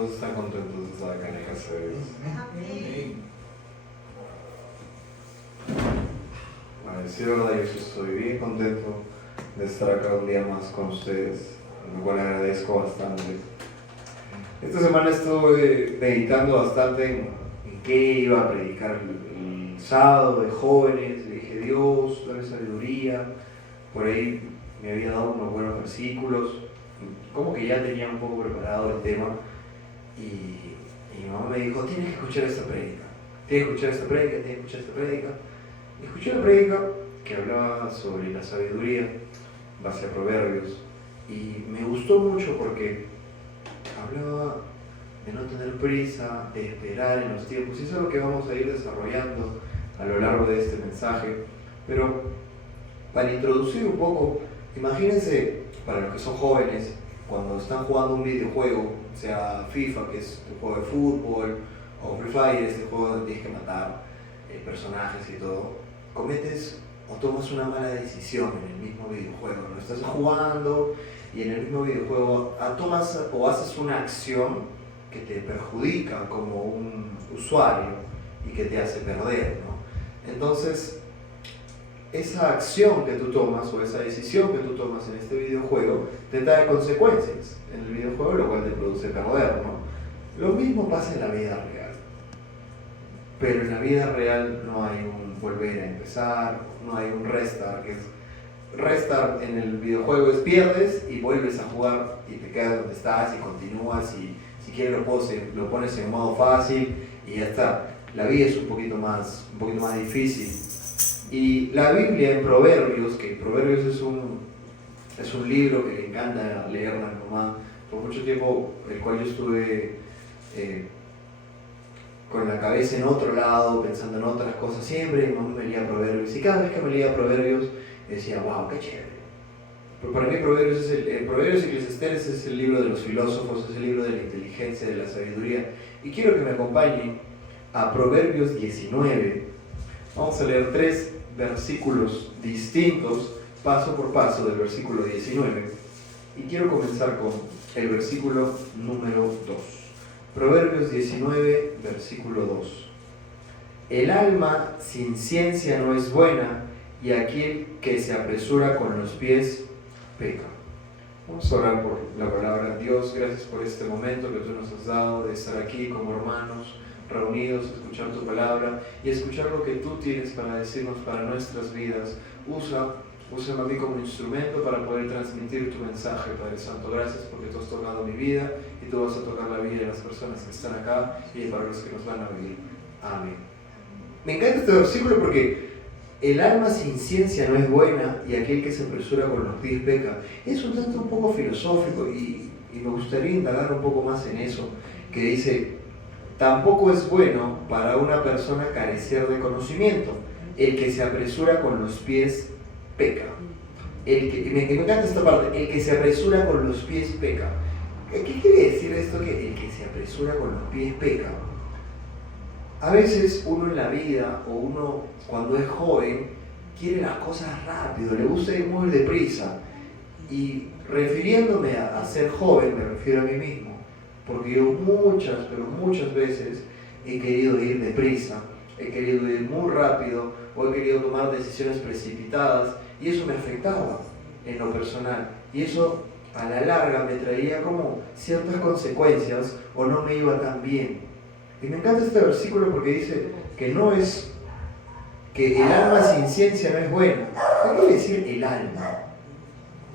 ¿Cuántos están contentos de estar acá en la casa de Dios? Vale, sí, de verdad, yo sí estoy bien contento de estar acá un día más con ustedes, lo cual agradezco bastante. Esta semana estuve meditando bastante en qué iba a predicar el sábado de jóvenes. Le dije, Dios, dame sabiduría. Por ahí me había dado unos buenos versículos, como que ya tenía un poco preparado el tema. Y mi mamá me dijo, tienes que escuchar esta prédica, tienes que escuchar esta prédica, tienes que escuchar esta prédica. Y escuché la prédica que hablaba sobre la sabiduría, base a Proverbios, y me gustó mucho porque hablaba de no tener prisa, de esperar en los tiempos, y eso es lo que vamos a ir desarrollando a lo largo de este mensaje. Pero para introducir un poco, imagínense, para los que son jóvenes, cuando están jugando un videojuego, sea FIFA, que es un juego de fútbol, o Free Fire, este juego donde tienes que matar personajes y todo, cometes o tomas una mala decisión en el mismo videojuego, ¿no? Estás jugando y en el mismo videojuego tomas o haces una acción que te perjudica como un usuario y que te hace perder, ¿no? Entonces, esa acción que tú tomas o esa decisión que tú tomas en este videojuego te trae consecuencias en el videojuego, lo cual te produce perder, ¿no? Lo mismo pasa en la vida real, pero en la vida real no hay un volver a empezar, no hay un restart, que es restart en el videojuego es pierdes y vuelves a jugar y te quedas donde estás y continúas, y si quieres lo pones en modo fácil y ya está. La vida es un poquito más difícil. Y la Biblia en Proverbios, que Proverbios es un libro que le encanta leerla a mi mamá, por mucho tiempo, el cual yo estuve con la cabeza en otro lado, pensando en otras cosas, siempre mi mamá me leía Proverbios, y cada vez que me leía Proverbios decía, wow, qué chévere. Pero para mí Proverbios y Eclesiastés es el libro de los filósofos, es el libro de la inteligencia, de la sabiduría, y quiero que me acompañen a Proverbios 19. Vamos a leer 3 versículos distintos, paso por paso, del versículo 19. Y quiero comenzar con el versículo número 2. Proverbios 19, versículo 2. El alma sin ciencia no es buena, y aquel que se apresura con los pies peca. Vamos a orar por la palabra. Dios, gracias por este momento que tú nos has dado de estar aquí como hermanos, reunidos, escuchar tu palabra y escuchar lo que tú tienes para decirnos para nuestras vidas. Úsame a mí como instrumento para poder transmitir tu mensaje, Padre Santo. Gracias porque tú has tocado mi vida y tú vas a tocar la vida de las personas que están acá y para los que nos van a vivir. Amén. Me encanta este versículo porque el alma sin ciencia no es buena, y aquel que se apresura con los pies peca. Es un tanto un poco filosófico y me gustaría indagar un poco más en eso, que dice: tampoco es bueno para una persona carecer de conocimiento. El que se apresura con los pies peca. Me encanta esta parte, el que se apresura con los pies peca. ¿Qué quiere decir esto, que el que se apresura con los pies peca? A veces uno en la vida, o uno cuando es joven, quiere las cosas rápido, le gusta ir muy deprisa. Y refiriéndome a ser joven, me refiero a mí mismo, porque yo muchas veces he querido ir deprisa, he querido ir muy rápido, o he querido tomar decisiones precipitadas, y eso me afectaba en lo personal, y eso a la larga me traía como ciertas consecuencias, o no me iba tan bien. Y me encanta este versículo porque dice que el alma sin ciencia no es buena. ¿Qué quiere decir el alma?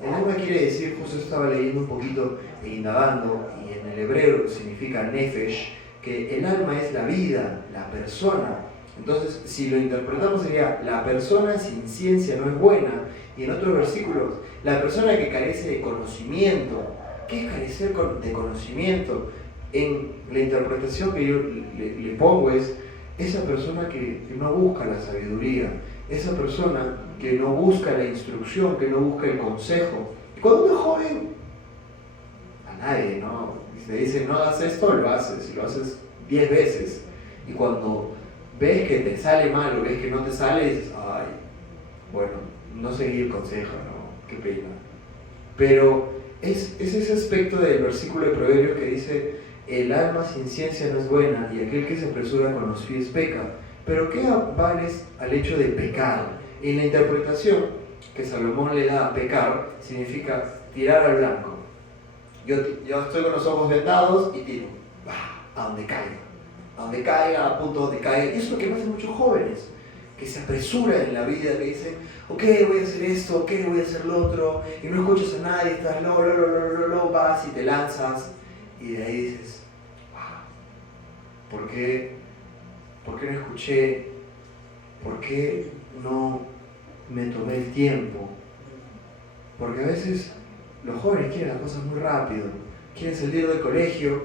El alma quiere decir, justo estaba leyendo un poquito e indagando, y en el hebreo significa nefesh, que el alma es la vida, la persona. Entonces, si lo interpretamos sería, la persona sin ciencia no es buena. Y en otros versículos, la persona que carece de conocimiento. ¿Qué es carecer de conocimiento? En la interpretación que yo le pongo es esa persona que no busca la sabiduría, esa persona que no busca la instrucción, que no busca el consejo. Y cuando uno es joven, a nadie, ¿no? Si te dicen no hagas esto, lo haces, y lo haces 10 veces. Y cuando ves que te sale mal o ves que no te sale, dices, ay, bueno, no seguí el consejo, ¿no? Qué pena. Pero es ese aspecto del versículo de Proverbios que dice: el alma sin ciencia no es buena y aquel que se apresura con los pies peca. Pero ¿qué vales al hecho de pecar? En la interpretación que Salomón le da a pecar, significa tirar al blanco. Yo estoy con los ojos vendados y tiro, a donde caiga, a punto donde caiga. Y eso es lo que hacen muchos jóvenes, que se apresuran en la vida, que dicen, ok, voy a hacer esto, ok, voy a hacer lo otro, y no escuchas a nadie, estás vas y te lanzas, y de ahí dices, wow, ¿por qué no escuché? ¿Por qué no me tomé el tiempo? Porque a veces los jóvenes quieren las cosas muy rápido, quieren salir del colegio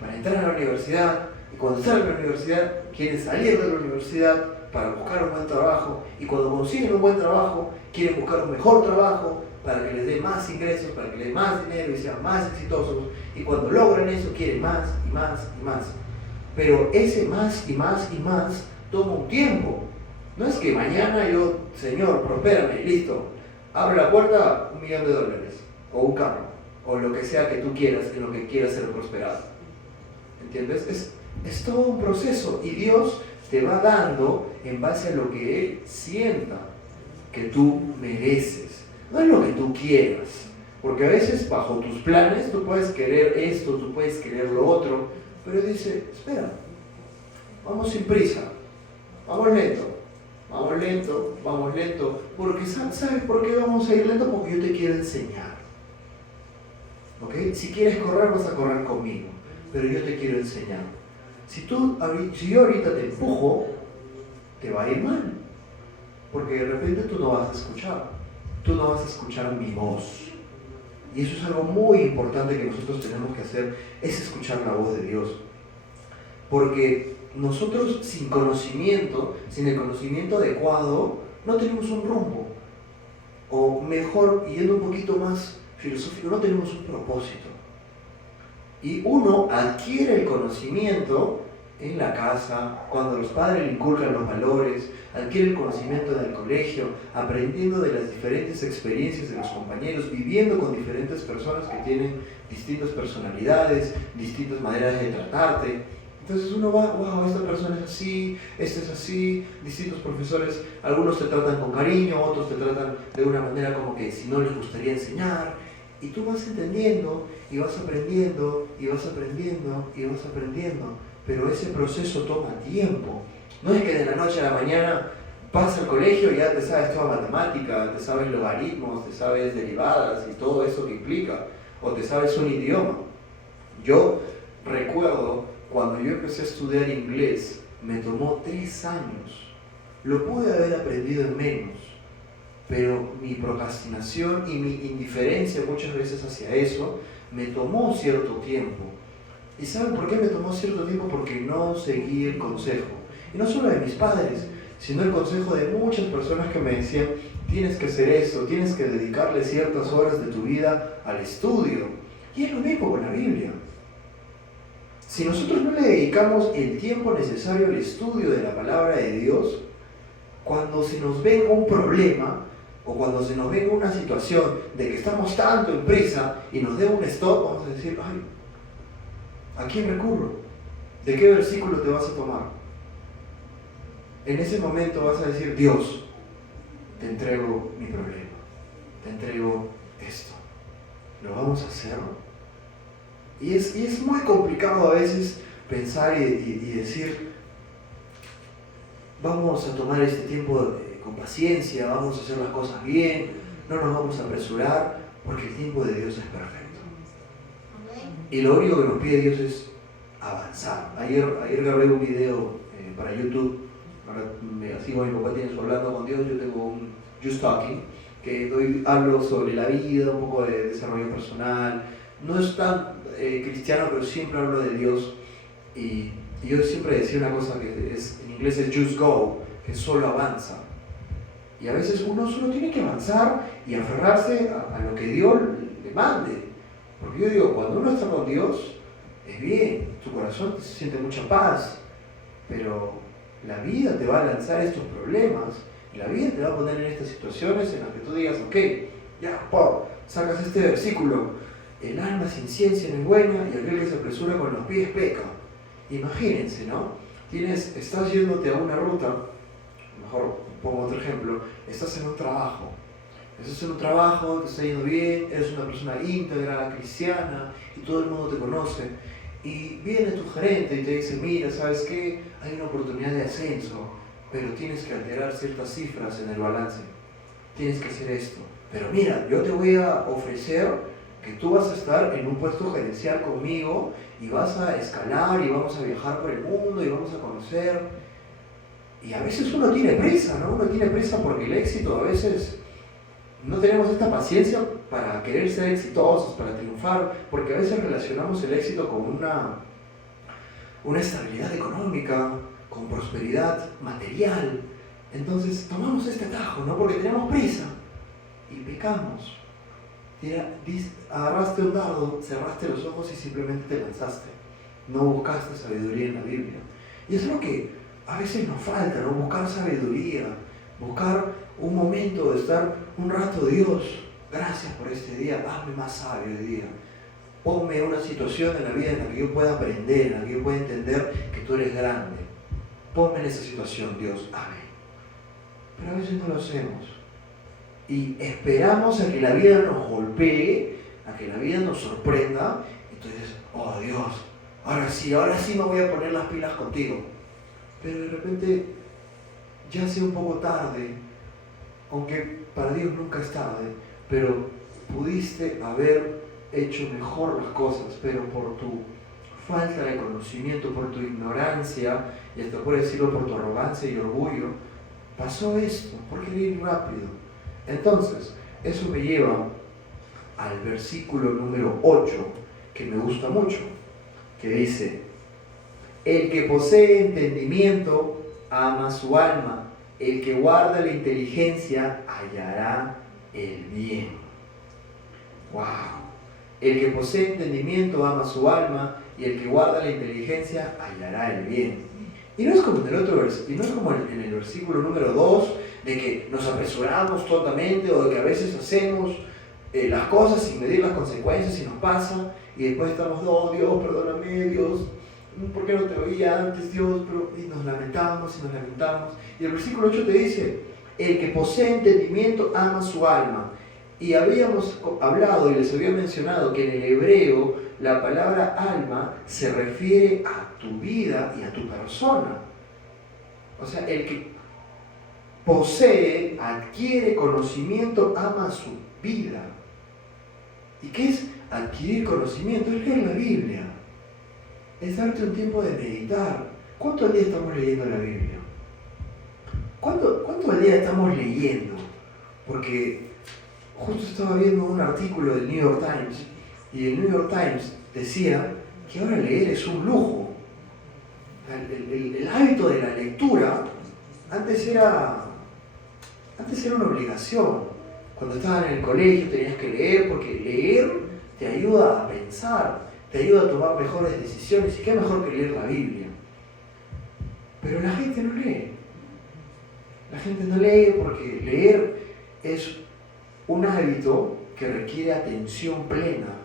para entrar a la universidad, y cuando salen de la universidad quieren salir de la universidad para buscar un buen trabajo, y cuando consiguen un buen trabajo quieren buscar un mejor trabajo para que les dé más ingresos, para que les dé más dinero y sean más exitosos, y cuando logran eso quieren más y más y más. Pero ese más y más y más toma un tiempo. No es que mañana yo, Señor, prospérame, listo, abro la puerta, $1 millón, o un carro, o lo que sea que tú quieras, en lo que quieras ser prosperado. ¿Entiendes? Es todo un proceso, y Dios te va dando en base a lo que Él sienta que tú mereces. No es lo que tú quieras, porque a veces bajo tus planes tú puedes querer esto, tú puedes querer lo otro, pero dice, espera, vamos sin prisa, vamos lento, porque ¿sabes por qué vamos a ir lento? Porque yo te quiero enseñar. ¿Ok? Si quieres correr, vas a correr conmigo, pero yo te quiero enseñar. Si yo ahorita te empujo, te va a ir mal, porque de repente tú no vas a escuchar mi voz. Y eso es algo muy importante que nosotros tenemos que hacer, es escuchar la voz de Dios. Porque nosotros sin el conocimiento adecuado, no tenemos un rumbo. O mejor, yendo un poquito más filosófico, no tenemos un propósito. Y uno adquiere el conocimiento en la casa, cuando los padres le inculcan los valores, adquiere el conocimiento en el colegio, aprendiendo de las diferentes experiencias de los compañeros, viviendo con diferentes personas que tienen distintas personalidades, distintas maneras de tratarte. Entonces uno va, wow, esta persona es así, este es así, distintos profesores, algunos te tratan con cariño, otros te tratan de una manera como que si no les gustaría enseñar, y tú vas entendiendo, y vas aprendiendo, y vas aprendiendo, y vas aprendiendo, pero ese proceso toma tiempo. No es que de la noche a la mañana vas al colegio y ya te sabes toda matemática, te sabes logaritmos, te sabes derivadas y todo eso que implica, o te sabes un idioma. Yo recuerdo cuando yo empecé a estudiar inglés, me tomó 3 años. Lo pude haber aprendido en menos, pero mi procrastinación y mi indiferencia muchas veces hacia eso me tomó cierto tiempo. ¿Y saben por qué me tomó cierto tiempo? Porque no seguí el consejo. Y no solo de mis padres, sino el consejo de muchas personas que me decían, tienes que hacer esto, tienes que dedicarle ciertas horas de tu vida al estudio. Y es lo mismo con la Biblia. Si nosotros no le dedicamos el tiempo necesario al estudio de la palabra de Dios, cuando se nos venga un problema, o cuando se nos venga una situación de que estamos tanto en prisa y nos dé un stop, vamos a decir, ay, ¿a quién recurro? ¿De qué versículo te vas a tomar? En ese momento vas a decir, Dios, te entrego mi problema, te entrego esto. ¿Lo vamos a hacer? Y es muy complicado a veces pensar y decir, vamos a tomar este tiempo con paciencia, vamos a hacer las cosas bien, no nos vamos a apresurar, porque el tiempo de Dios es perfecto. Y lo único que nos pide Dios es avanzar. Ayer grabé un video para YouTube, así como mi papá tiene su Hablando con Dios, yo tengo un Just Talking, que hablo sobre la vida, un poco de desarrollo personal. No es tan cristiano, pero siempre hablo de Dios. Y yo siempre decía una cosa que en inglés es just go, que solo avanza. Y a veces uno solo tiene que avanzar y aferrarse a lo que Dios le mande. Porque yo digo, cuando uno está con Dios, es bien, tu corazón se siente mucha paz, pero la vida te va a lanzar estos problemas, y la vida te va a poner en estas situaciones en las que tú digas, ok, ya, sacas este versículo, el alma sin ciencia no es buena y aquel que se apresura con los pies peca. Imagínense, ¿no? Estás yéndote a una ruta, mejor pongo otro ejemplo, estás en un trabajo, te está yendo bien, eres una persona íntegra, cristiana y todo el mundo te conoce y viene tu gerente y te dice, mira, ¿sabes qué? Hay una oportunidad de ascenso, pero tienes que alterar ciertas cifras en el balance, tienes que hacer esto, pero mira, yo te voy a ofrecer que tú vas a estar en un puesto gerencial conmigo y vas a escalar y vamos a viajar por el mundo y vamos a conocer. Y a veces uno tiene prisa, ¿no? Uno tiene prisa porque el éxito a veces no tenemos esta paciencia para querer ser exitosos, para triunfar, porque a veces relacionamos el éxito con una estabilidad económica, con prosperidad material. Entonces tomamos este atajo, ¿no? Porque tenemos prisa y pecamos. Agarraste un dardo, cerraste los ojos y simplemente te lanzaste. No buscaste sabiduría en la Biblia. Y es lo que a veces nos falta, ¿no? Buscar sabiduría, buscar un momento de estar un rato, Dios, gracias por este día, hazme más sabio hoy día. Ponme una situación en la vida en la que yo pueda aprender, en la que yo pueda entender que tú eres grande. Ponme en esa situación, Dios, amén. Pero a veces no lo hacemos. Y esperamos a que la vida nos golpee, a que la vida nos sorprenda. Entonces, oh Dios, ahora sí me voy a poner las pilas contigo. Pero de repente ya sea un poco tarde, aunque para Dios nunca es tarde, pero pudiste haber hecho mejor las cosas, pero por tu falta de conocimiento, por tu ignorancia, y hasta por decirlo por tu arrogancia y orgullo, pasó esto, por querer ir rápido. Entonces, eso me lleva al versículo número 8, que me gusta mucho, que dice, el que posee entendimiento ama su alma, el que guarda la inteligencia hallará el bien. ¡Wow! El que posee entendimiento ama su alma, y el que guarda la inteligencia hallará el bien. Y no es como en el otro y no es como en el versículo número 2, de que nos apresuramos tontamente o de que a veces hacemos las cosas sin medir las consecuencias y nos pasa y después estamos, no, Dios, perdóname, Dios, ¿por qué no te oía antes, Dios? Y nos lamentamos. Y el versículo 8 te dice, el que posee entendimiento ama su alma. Y habíamos hablado y les había mencionado que en el hebreo la palabra alma se refiere a tu vida y a tu persona. O sea, el que posee, adquiere conocimiento, ama su vida. ¿Y qué es adquirir conocimiento? Es leer la Biblia. Es darte un tiempo de meditar. ¿Cuánto al día estamos leyendo la Biblia? ¿Cuánto al día estamos leyendo? Porque justo estaba viendo un artículo del New York Times y el New York Times decía que ahora leer es un lujo. El hábito de la lectura antes era una obligación. Cuando estabas en el colegio tenías que leer, porque leer te ayuda a pensar, te ayuda a tomar mejores decisiones, y qué mejor que leer la Biblia. Pero la gente no lee. La gente no lee porque leer es un hábito que requiere atención plena.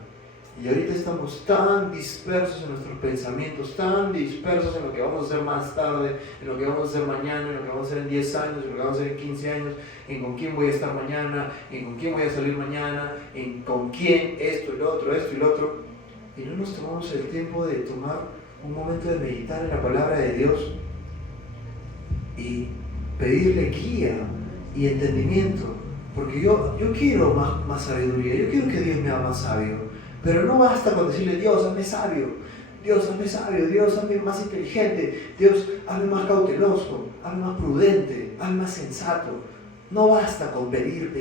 Y ahorita estamos tan dispersos en nuestros pensamientos, tan dispersos en lo que vamos a hacer más tarde, en lo que vamos a hacer mañana, en lo que vamos a hacer en 10 años, en lo que vamos a hacer en 15 años, en con quién voy a estar mañana, en con quién voy a salir mañana, en con quién, esto y lo otro. Y no nos tomamos el tiempo de tomar un momento de meditar en la palabra de Dios y pedirle guía y entendimiento. Porque yo quiero más sabiduría, yo quiero que Dios me haga más sabio. Pero no basta con decirle, Dios, hazme sabio, Dios, hazme más inteligente, Dios, hazme más cauteloso, hazme más prudente, hazme más sensato. No basta con pedir.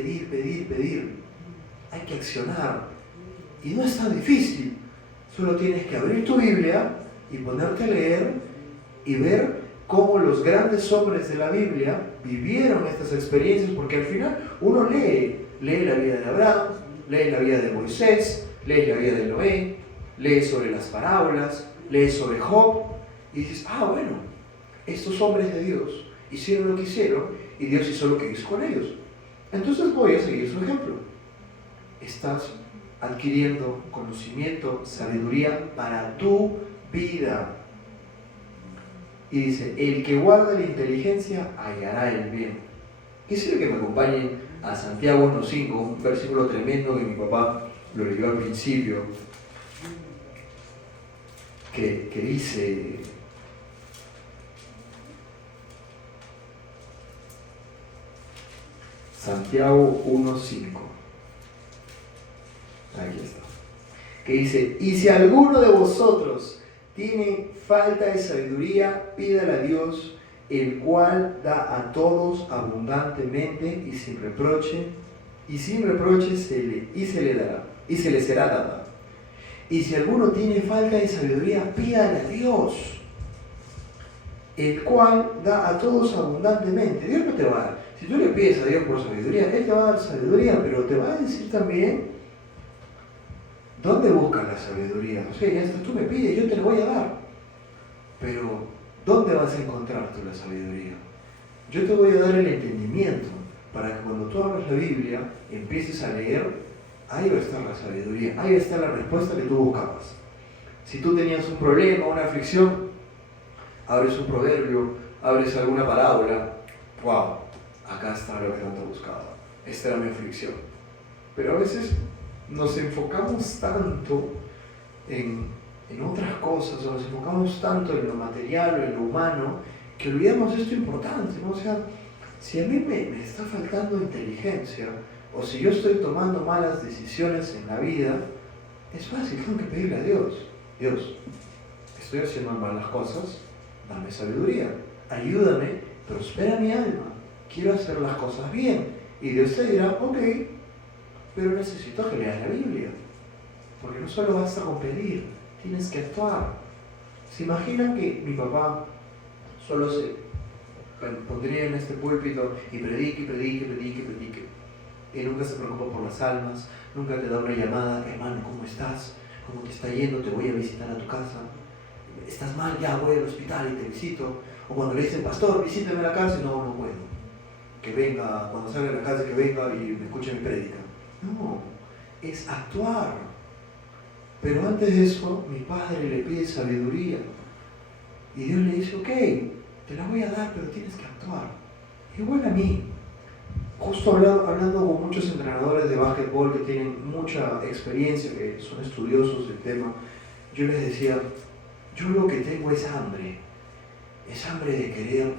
Hay que accionar. Y no es tan difícil. Solo tienes que abrir tu Biblia y ponerte a leer y ver cómo los grandes hombres de la Biblia vivieron estas experiencias, porque al final uno lee la vida de Abraham, lee la vida de Moisés, lee la vida de Noé, lee sobre las parábolas, lee sobre Job, y dices, bueno, estos hombres de Dios hicieron lo que hicieron, y Dios hizo lo que hizo con ellos. Entonces voy a seguir su ejemplo. Estás adquiriendo conocimiento, sabiduría para tu vida. Y dice, el que guarda la inteligencia hallará el bien. Quisiera que me acompañen a Santiago 1.5, un versículo tremendo que mi papá lo leyó al principio, que dice: Santiago 1.5. Aquí está. Que dice: y si alguno de vosotros tiene falta de sabiduría, pídala a Dios, el cual da a todos abundantemente y sin reproche se le será dada. Y si alguno tiene falta de sabiduría, pídale a Dios, el cual da a todos abundantemente. Dios no te va a dar. Si tú le pides a Dios por sabiduría, Él te va a dar sabiduría, pero te va a decir también dónde buscas la sabiduría. O sea, ya está, tú me pides, yo te la voy a dar. Pero, ¿dónde vas a encontrar tú la sabiduría? Yo te voy a dar el entendimiento para que cuando tú abras la Biblia, empieces a leer, ahí va a estar la sabiduría, ahí va a estar la respuesta que tú buscabas. Si tú tenías un problema, una aflicción, abres un proverbio, abres alguna parábola, wow, acá está lo que tanto buscaba, esta era mi aflicción. Pero a veces nos enfocamos tanto en otras cosas, o nos enfocamos tanto en lo material o en lo humano, que olvidamos esto importante, ¿no? O sea, si a mí me está faltando inteligencia, o si yo estoy tomando malas decisiones en la vida, es fácil, tengo que pedirle a Dios: Dios, estoy haciendo mal las cosas, dame sabiduría, ayúdame, prospera mi alma, quiero hacer las cosas bien. Y Dios te dirá: ok, pero necesito que leas la Biblia, porque no solo basta con pedir, tienes que actuar. ¿Se imaginan que mi papá solo se pondría en este púlpito y predique? Y nunca se preocupa por las almas, nunca te da una llamada: hermano, ¿cómo estás? ¿Cómo te está yendo? Te voy a visitar a tu casa. ¿Estás mal? Ya voy al hospital y te visito. O cuando le dicen: pastor, visítame a la casa. No puedo. Que venga, cuando salga de la casa, que venga y me escuche mi prédica. No, es actuar. Pero antes de eso, mi padre le pide sabiduría. Y Dios le dice: ok, te la voy a dar, pero tienes que actuar. Igual a mí. Justo hablando con muchos entrenadores de básquetbol que tienen mucha experiencia, que son estudiosos del tema, yo les decía: yo lo que tengo es hambre de querer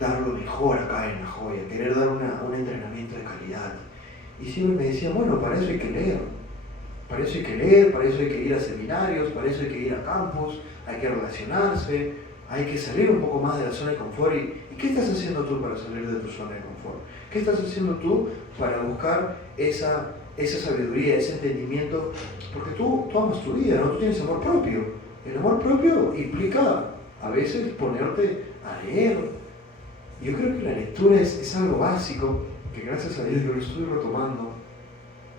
dar lo mejor acá en La Joya, querer dar un entrenamiento de calidad. Y siempre me decían: bueno, para eso hay que leer, para eso hay que ir a seminarios, para eso hay que ir a campus, hay que relacionarse, hay que salir un poco más de la zona de confort. ¿Y qué estás haciendo tú para salir de tu zona de confort? ¿Qué estás haciendo tú para buscar esa sabiduría, ese entendimiento? Porque tú amas tu vida, ¿no? Tú tienes amor propio. El amor propio implica a veces ponerte a leer. Yo creo que la lectura es algo básico, que gracias a Dios yo lo estoy retomando,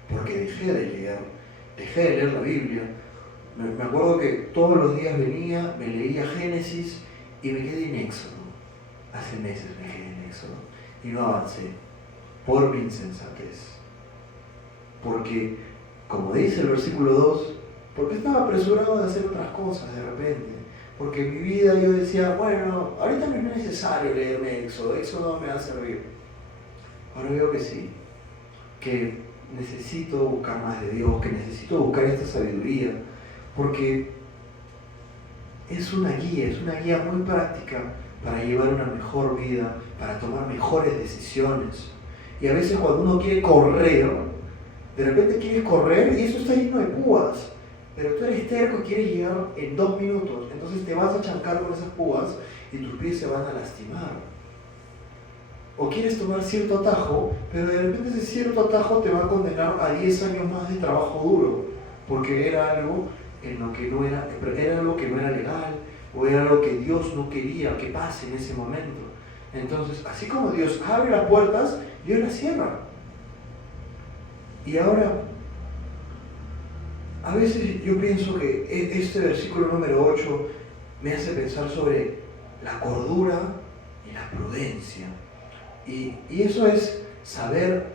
porque dejé de leer la Biblia. Me acuerdo que todos los días venía, me leía Génesis y me quedé en Éxodo. Hace meses me quedé en Éxodo y no avancé por mi insensatez. Porque, como dice el versículo 2, porque estaba apresurado de hacer otras cosas de repente. Porque en mi vida yo decía: bueno, ahorita no es necesario leerme Éxodo no me va a servir. Ahora veo que sí, que necesito buscar más de Dios, que necesito buscar esta sabiduría, porque es una guía muy práctica para llevar una mejor vida, para tomar mejores decisiones. Y a veces cuando uno quiere correr, de repente quieres correr y eso está lleno de púas, pero tú eres terco y quieres llegar en 2 minutos, entonces te vas a chancar con esas púas y tus pies se van a lastimar. O quieres tomar cierto atajo, pero de repente ese cierto atajo te va a condenar a 10 años más de trabajo duro, porque era algo algo que no era legal, o era algo que Dios no quería que pase en ese momento. Entonces, así como Dios abre las puertas, Dios las cierra. Y ahora, a veces yo pienso que este versículo número 8 me hace pensar sobre la cordura y la prudencia. Y eso es saber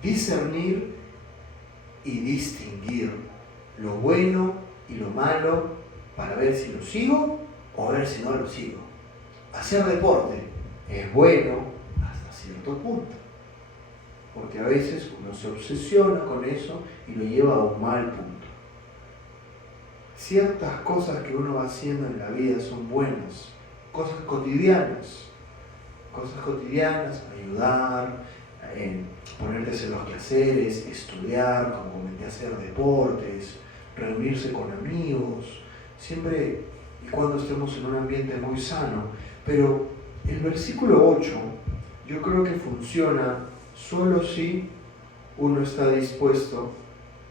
discernir y distinguir lo bueno y lo malo para ver si lo sigo o ver si no lo sigo. Hacer deporte es bueno hasta cierto punto, porque a veces uno se obsesiona con eso y lo lleva a un mal punto. Ciertas cosas que uno va haciendo en la vida son buenas, cosas cotidianas, ayudar, ponerte a hacer los quehaceres, estudiar, como comenté, hacer deportes, reunirse con amigos, siempre y cuando estemos en un ambiente muy sano. Pero el versículo 8 yo creo que funciona solo si uno está dispuesto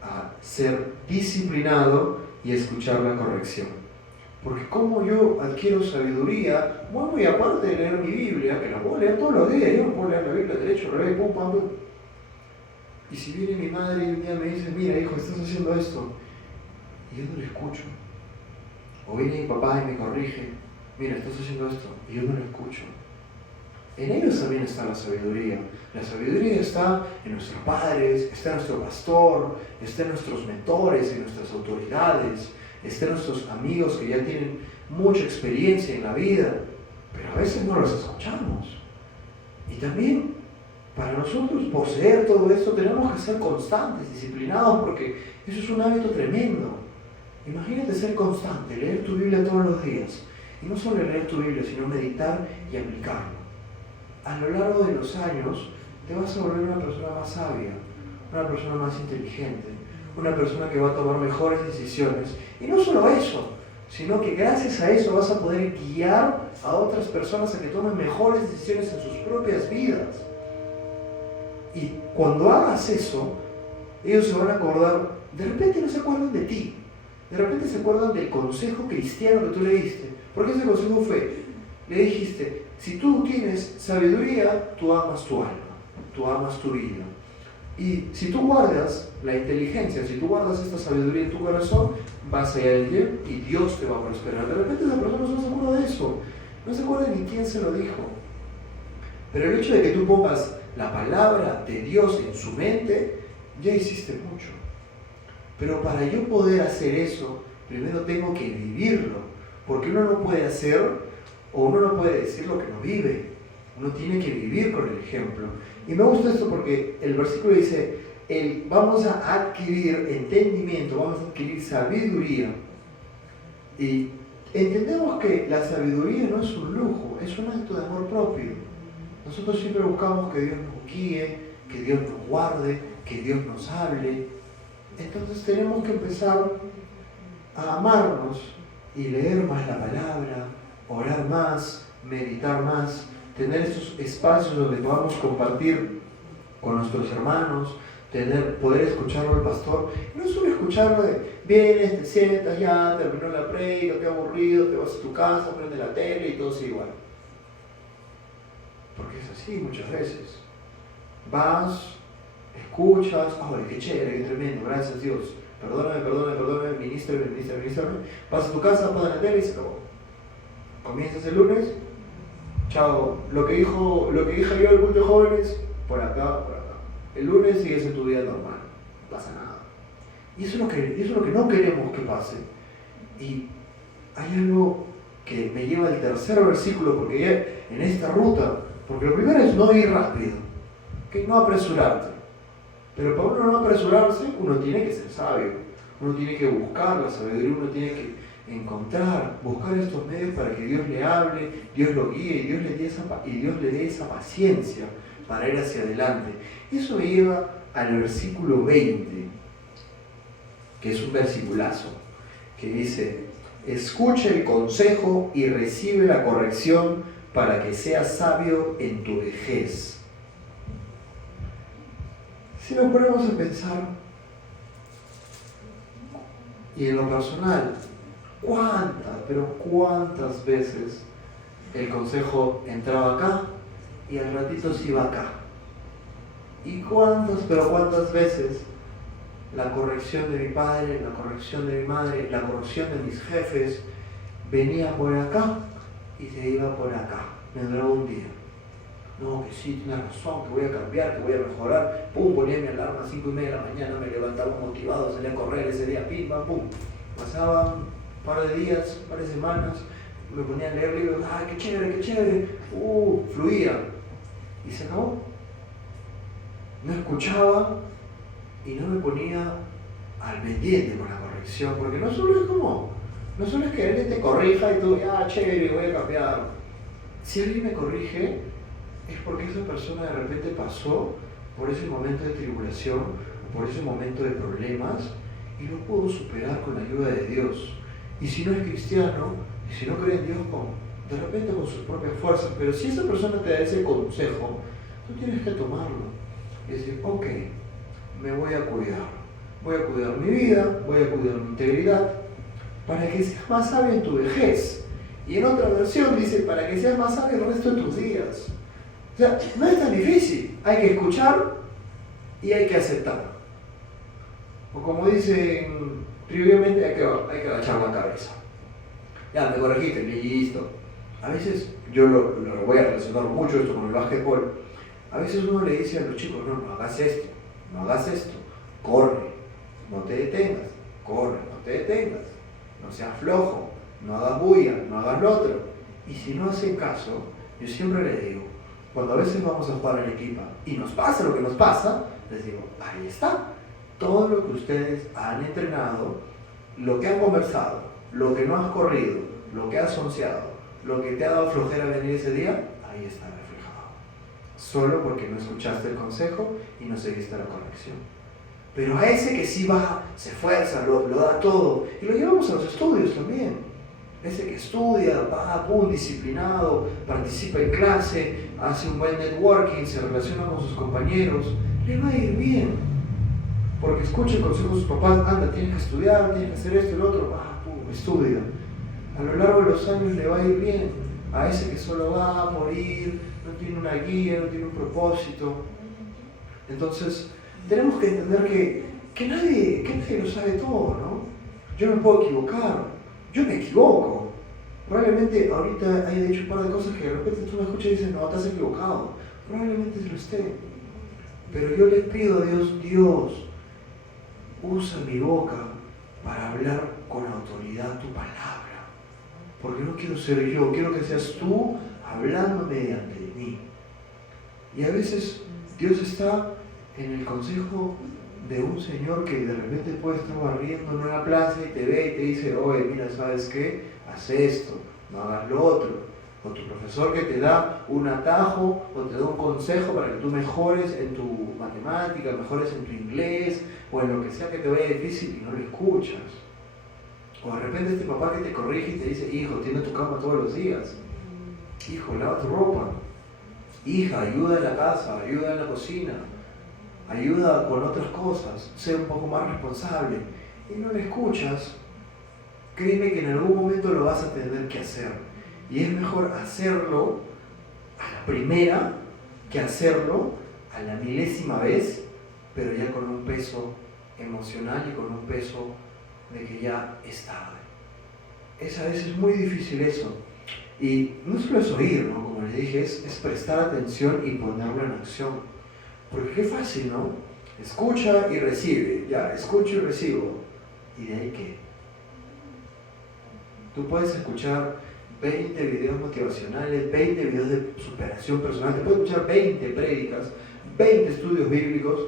a ser disciplinado y escuchar la corrección. Porque como yo adquiero sabiduría, bueno, y aparte de leer mi Biblia, que la puedo leer todos los días, yo puedo leer la Biblia derecho, revés, pum, pam, pum. Y si viene mi madre y un día me dice, mira hijo, estás haciendo esto, y yo no le escucho. O viene mi papá y me corrige, mira, estás haciendo esto, y yo no lo escucho. En ellos también está la sabiduría. La sabiduría está en nuestros padres, está en nuestro pastor, está en nuestros mentores, en nuestras autoridades, está en nuestros amigos que ya tienen mucha experiencia en la vida, pero a veces no los escuchamos. Y también para nosotros poseer todo esto tenemos que ser constantes, disciplinados, porque eso es un hábito tremendo. Imagínate ser constante, leer tu Biblia todos los días. Y no solo leer tu Biblia, sino meditar y aplicarlo. A lo largo de los años te vas a volver una persona más sabia, una persona más inteligente, una persona que va a tomar mejores decisiones. Y no solo eso, sino que gracias a eso vas a poder guiar a otras personas a que tomen mejores decisiones en sus propias vidas. Y cuando hagas eso, ellos se van a acordar, de repente no se acuerdan de ti, de repente se acuerdan del consejo cristiano que tú le diste. Porque ese consejo fue, le dijiste, si tú tienes sabiduría, tú amas tu alma, tú amas tu vida. Y si tú guardas la inteligencia, si tú guardas esta sabiduría en tu corazón, vas a ir al bien y Dios te va a prosperar. De repente esa persona no se acuerda de eso, no se acuerda ni quién se lo dijo. Pero el hecho de que tú pongas la palabra de Dios en su mente, ya hiciste mucho. Pero para yo poder hacer eso, primero tengo que vivirlo, porque uno no puede hacer o uno no puede decir lo que no vive. Uno tiene que vivir con el ejemplo. Y me gusta esto porque el versículo dice, vamos a adquirir entendimiento, vamos a adquirir sabiduría. Y entendemos que la sabiduría no es un lujo, es un acto de amor propio. Nosotros siempre buscamos que Dios nos guíe, que Dios nos guarde, que Dios nos hable. Entonces tenemos que empezar a amarnos y leer más la palabra, orar más, meditar más, tener estos espacios donde podamos compartir con nuestros hermanos, poder escucharlo al pastor. Y no solo escucharlo de, vienes, te sientas, ya terminó la predica, qué aburrido, te vas a tu casa, prende la tele y todo sigue igual. Porque es así muchas veces. Vas, escuchas, ¡ay, qué chévere, qué tremendo, gracias Dios! Perdóname, ministrame. Vas a tu casa, pones la tele y se acabó. Comienzas el lunes, chao, lo que dije yo al culto de jóvenes, por acá. El lunes sigues en tu vida normal, no pasa nada. Y eso es lo que no queremos que pase. Y hay algo que me lleva al tercer versículo, porque ya en esta ruta, porque lo primero es no ir rápido, que no apresurarte. Pero para uno no apresurarse, uno tiene que ser sabio, uno tiene que buscar la sabiduría, uno tiene que buscar estos medios para que Dios le hable, Dios lo guíe y Dios le dé esa paciencia para ir hacia adelante. Eso me lleva al versículo 20, que es un versiculazo, que dice, escucha el consejo y recibe la corrección para que seas sabio en tu vejez. Si nos ponemos a pensar, y en lo personal, ¿cuántas veces el consejo entraba acá y al ratito se iba acá? ¿Y cuántas veces la corrección de mi padre, la corrección de mi madre, la corrección de mis jefes venía por acá y se iba por acá? Me duró un día. No, que sí, tienes razón, que voy a cambiar, que voy a mejorar. Pum, ponía mi alarma a 5:30 de la mañana, me levantaba motivado, salía a correr ese día, pim, pam, pum. Pasaban un par de días, un par de semanas, me ponía a leer libros, ¡ay, qué chévere! Fluía. Y se acabó. No escuchaba y no me ponía al pendiente con la corrección, porque no solo es que alguien te corrija y tú, chévere, voy a cambiar. Si alguien me corrige, es porque esa persona de repente pasó por ese momento de tribulación, por ese momento de problemas, y lo pudo superar con la ayuda de Dios. Y si no es cristiano, y si no cree en Dios, de repente con sus propias fuerzas, pero si esa persona te da ese consejo, tú tienes que tomarlo y decir, ok, me voy a cuidar mi vida, voy a cuidar mi integridad, para que seas más sabio en tu vejez. Y en otra versión dice, para que seas más sabio el resto de tus días. O sea, no es tan difícil, hay que escuchar y hay que aceptar. O como dicen trivialmente, hay que agachar la cabeza. Ya, me corregiste, listo. A veces, yo lo voy a relacionar mucho esto con el básquetbol. A veces uno le dice a los chicos, no hagas esto, corre, no te detengas, no seas flojo, no hagas bulla, no hagas lo otro. Y si no hacen caso, yo siempre les digo, cuando a veces vamos a jugar en equipo y nos pasa lo que nos pasa, les digo, ahí está, todo lo que ustedes han entrenado, lo que han conversado, lo que no has corrido, lo que has onceado, lo que te ha dado flojera venir ese día, ahí está reflejado. Solo porque no escuchaste el consejo y no seguiste la corrección. Pero a ese que sí va, se esfuerza, lo da todo, y lo llevamos a los estudios también. Ese que estudia, va, disciplinado, participa en clase, hace un buen networking, se relaciona con sus compañeros, le va a ir bien. Porque escucha el consejo de sus papás, anda, tienes que estudiar, tienes que hacer esto y lo otro, estudia. A lo largo de los años le va a ir bien. A ese que solo va a morir, no tiene una guía, no tiene un propósito. Entonces, tenemos que entender que nadie lo sabe todo, ¿no? Yo me puedo equivocar. Yo me equivoco. Probablemente ahorita haya dicho un par de cosas que de repente tú me escuchas y dices, no, te has equivocado. Probablemente lo esté. Pero yo le pido a Dios, usa mi boca para hablar con autoridad tu palabra. Porque no quiero ser yo, quiero que seas tú hablando mediante mí. Y a veces Dios está en el consejo de un señor que de repente puede estar barriendo en una plaza y te ve y te dice, oye, mira, ¿sabes qué? Haz esto, no hagas lo otro. O tu profesor que te da un atajo o te da un consejo para que tú mejores en tu matemática, mejores en tu inglés o en lo que sea que te vaya difícil y no lo escuchas. O de repente este papá que te corrige y te dice, hijo, tiende tu cama todos los días. Hijo, lava tu ropa. Hija, ayuda en la casa, ayuda en la cocina. Ayuda con otras cosas, sé un poco más responsable. Y no le escuchas, créeme que en algún momento lo vas a tener que hacer. Y es mejor hacerlo a la primera que hacerlo a la milésima vez, pero ya con un peso emocional y con un peso de que ya es tarde. A veces es muy difícil eso. Y no solo es oír, ¿no? Como les dije, es prestar atención y ponerlo en acción. Porque qué fácil, ¿no? Escucha y recibe, ya, escucho y recibo. ¿Y de ahí qué? Tú puedes escuchar 20 videos motivacionales, 20 videos de superación personal, te puedes escuchar 20 prédicas, 20 estudios bíblicos,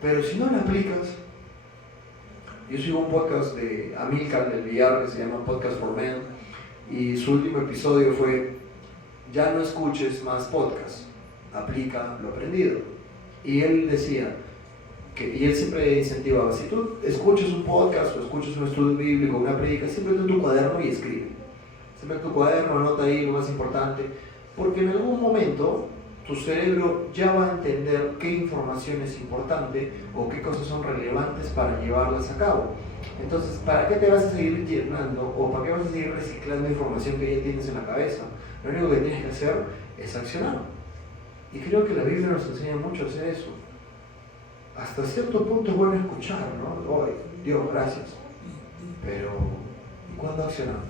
pero si no lo aplicas. Yo sigo un podcast de Amílcar del Villar que se llama Podcast for Men, y su último episodio fue, ya no escuches más podcasts, aplica lo aprendido. Y él decía, y él siempre incentivaba, si tú escuchas un podcast o escuchas un estudio bíblico, una prédica, siempre ten tu cuaderno y escribe. Siempre tu cuaderno, anota ahí lo más importante, porque en algún momento tu cerebro ya va a entender qué información es importante o qué cosas son relevantes para llevarlas a cabo. Entonces, ¿para qué te vas a seguir llenando o para qué vas a seguir reciclando información que ya tienes en la cabeza? Lo único que tienes que hacer es accionar. Y creo que la Biblia nos enseña mucho a hacer eso. Hasta cierto punto es bueno escuchar, ¿no? Oh, Dios, gracias. Pero, ¿y cuándo accionamos?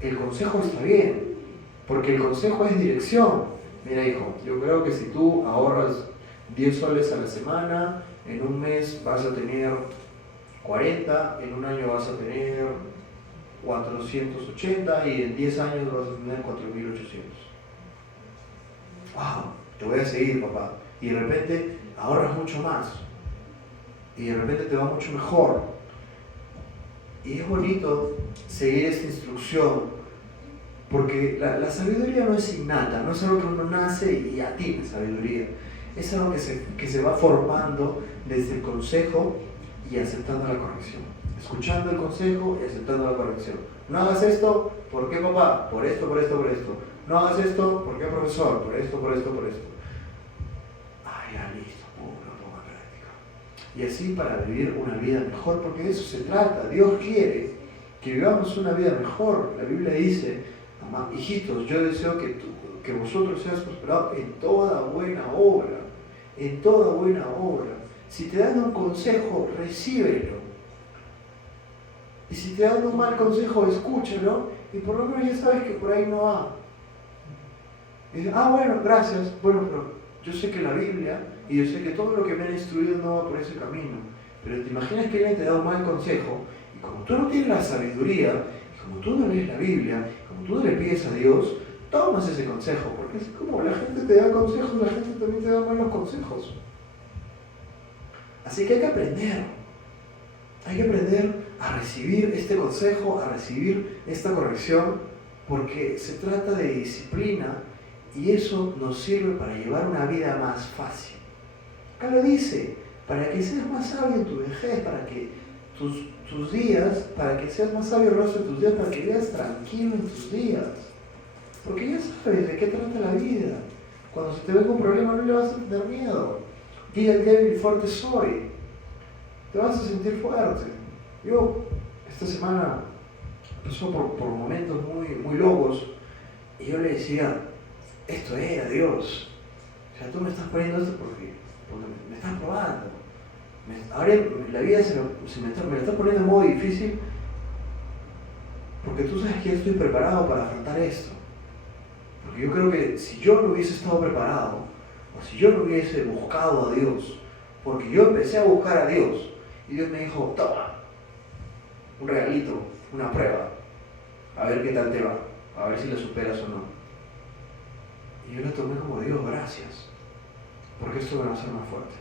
El consejo está bien, porque el consejo es dirección, mira hijo, yo creo que si tú ahorras 10 soles a la semana, en un mes vas a tener 40, en un año vas a tener 480 y en 10 años vas a tener 4800. ¡Wow! Te voy a seguir, papá. Y de repente ahorras mucho más. Y de repente te va mucho mejor. Y es bonito seguir esta instrucción, porque la sabiduría no es innata, no es algo que uno nace y ya tiene sabiduría. Es algo que se va formando desde el consejo y aceptando la corrección. Escuchando el consejo y aceptando la corrección. No hagas esto, ¿por qué, papá? Por esto, por esto, por esto. No hagas esto, ¿por qué, profesor? Por esto, por esto, por esto. Ah, ya listo, lo pongo en práctica. Y así para vivir una vida mejor, porque de eso se trata. Dios quiere que vivamos una vida mejor. La Biblia dice, hijitos, yo deseo que vosotros seas prosperados en toda buena obra. En toda buena obra. Si te dan un consejo, recíbelo. Y si te dan un mal consejo, escúchalo. Y por lo menos ya sabes que por ahí no va. Y dices, bueno, gracias. Bueno, pero yo sé que la Biblia y yo sé que todo lo que me han instruido no va por ese camino. Pero te imaginas que alguien te da un mal consejo y como tú no tienes la sabiduría, y como tú no lees la Biblia, y como tú no le pides a Dios, tomas ese consejo. Porque así como la gente te da consejos, la gente también te da malos consejos. Así que hay que aprender. Hay que aprender a recibir este consejo, a recibir esta corrección, porque se trata de disciplina y eso nos sirve para llevar una vida más fácil. Acá lo dice, para que seas más sabio en tu vejez, para que tus días, para que seas más sabio el resto de tus días, para que vivas tranquilo en tus días. Porque ya sabes de qué trata la vida. Cuando se te venga un problema no le vas a tener miedo. Di al débil y fuerte soy. Te vas a sentir fuerte. Yo esta semana pasó por momentos muy locos y yo le decía, esto era Dios. O sea, tú me estás poniendo esto porque me estás probando. Ahora la vida me la está poniendo en modo difícil porque tú sabes que yo estoy preparado para afrontar esto. Porque yo creo que si yo no hubiese estado preparado, o si yo no hubiese buscado a Dios, porque yo empecé a buscar a Dios, y Dios me dijo, toma, un regalito, una prueba, a ver qué tal te va, a ver si la superas o no. Y yo la tomé como, Dios, gracias, porque esto me va a hacer más fuerte,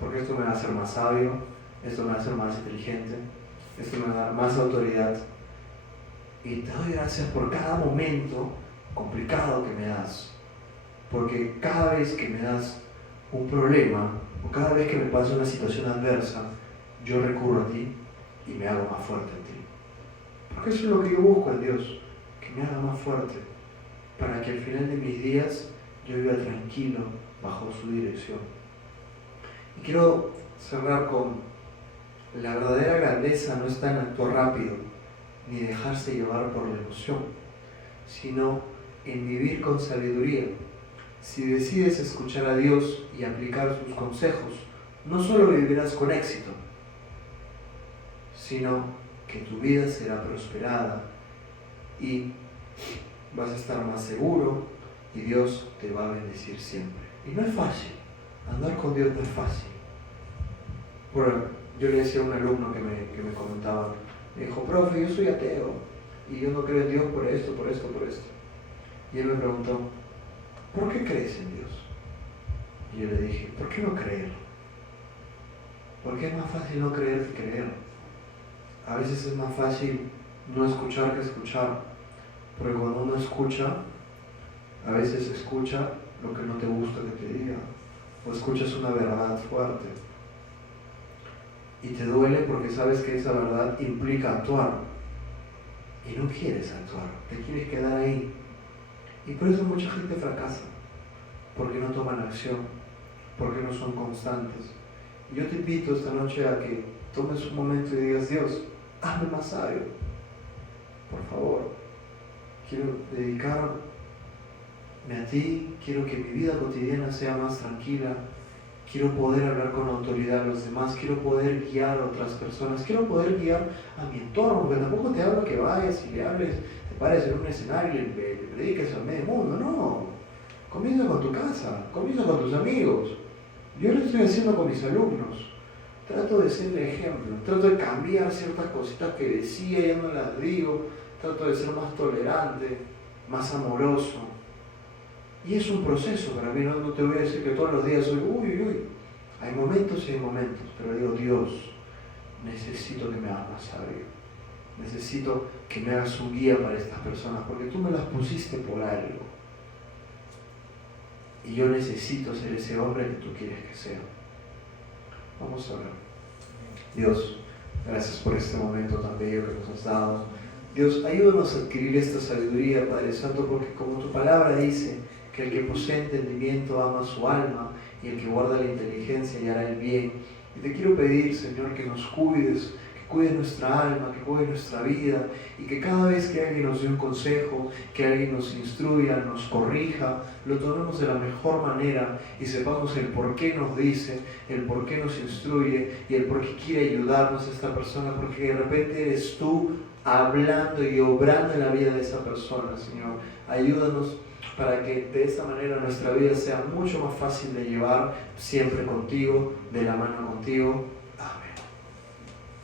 porque esto me va a hacer más sabio, esto me va a hacer más inteligente, esto me va a dar más autoridad. Y te doy gracias por cada momento complicado que me das, porque cada vez que me das un problema o cada vez que me pasa una situación adversa, yo recurro a ti y me hago más fuerte en ti. Porque eso es lo que yo busco en Dios, que me haga más fuerte, para que al final de mis días yo viva tranquilo bajo su dirección. Y quiero cerrar con la verdadera grandeza no está en actuar rápido, ni dejarse llevar por la emoción, sino en vivir con sabiduría. Si decides escuchar a Dios y aplicar sus consejos, no solo vivirás con éxito, sino que tu vida será prosperada y vas a estar más seguro y Dios te va a bendecir siempre. Y no es fácil, andar con Dios no es fácil. Bueno, yo le decía a un alumno que me comentaba, me dijo, profe, yo soy ateo y yo no creo en Dios por esto, por esto, por esto. Y él me preguntó, ¿por qué crees en Dios? Y yo le dije, ¿por qué no creer? Porque es más fácil no creer que creer. A veces es más fácil no escuchar que escuchar, porque cuando uno escucha, a veces escucha lo que no te gusta que te diga, o escuchas una verdad fuerte y te duele porque sabes que esa verdad implica actuar y no quieres actuar, te quieres quedar ahí. Y por eso mucha gente fracasa, porque no toman acción, porque no son constantes. Y yo te invito esta noche a que tomes un momento y digas, Dios, hazme más sabio, por favor. Quiero dedicarme a ti, quiero que mi vida cotidiana sea más tranquila, quiero poder hablar con autoridad a los demás, quiero poder guiar a otras personas, quiero poder guiar a mi entorno, porque tampoco te hablo que vayas y le hables, te pares en un escenario y le prediques al medio mundo, no. Comienza con tu casa, comienza con tus amigos. Yo lo estoy haciendo con mis alumnos. Trato de ser el ejemplo, trato de cambiar ciertas cositas que decía, ya no las digo, trato de ser más tolerante, más amoroso. Y es un proceso para mí, no te voy a decir que todos los días soy uy. Hay momentos y hay momentos, pero digo, Dios, necesito que me hagas más sabio. Necesito que me hagas un guía para estas personas, porque tú me las pusiste por algo. Y yo necesito ser ese hombre que tú quieres que sea. Vamos a orar. Dios, gracias por este momento tan bello que nos has dado. Dios, ayúdanos a adquirir esta sabiduría, Padre Santo, porque como tu palabra dice, que el que posee entendimiento ama su alma, y el que guarda la inteligencia hallará el bien. Y te quiero pedir, Señor, que nos cuides, que cuides nuestra alma, que cuides nuestra vida, y que cada vez que alguien nos dé un consejo, que alguien nos instruya, nos corrija, lo tomemos de la mejor manera y sepamos el por qué nos dice, el por qué nos instruye y el por qué quiere ayudarnos a esta persona, porque de repente eres tú hablando y obrando en la vida de esa persona, Señor. Ayúdanos para que de esta manera nuestra vida sea mucho más fácil de llevar, siempre contigo, de la mano contigo. Amén.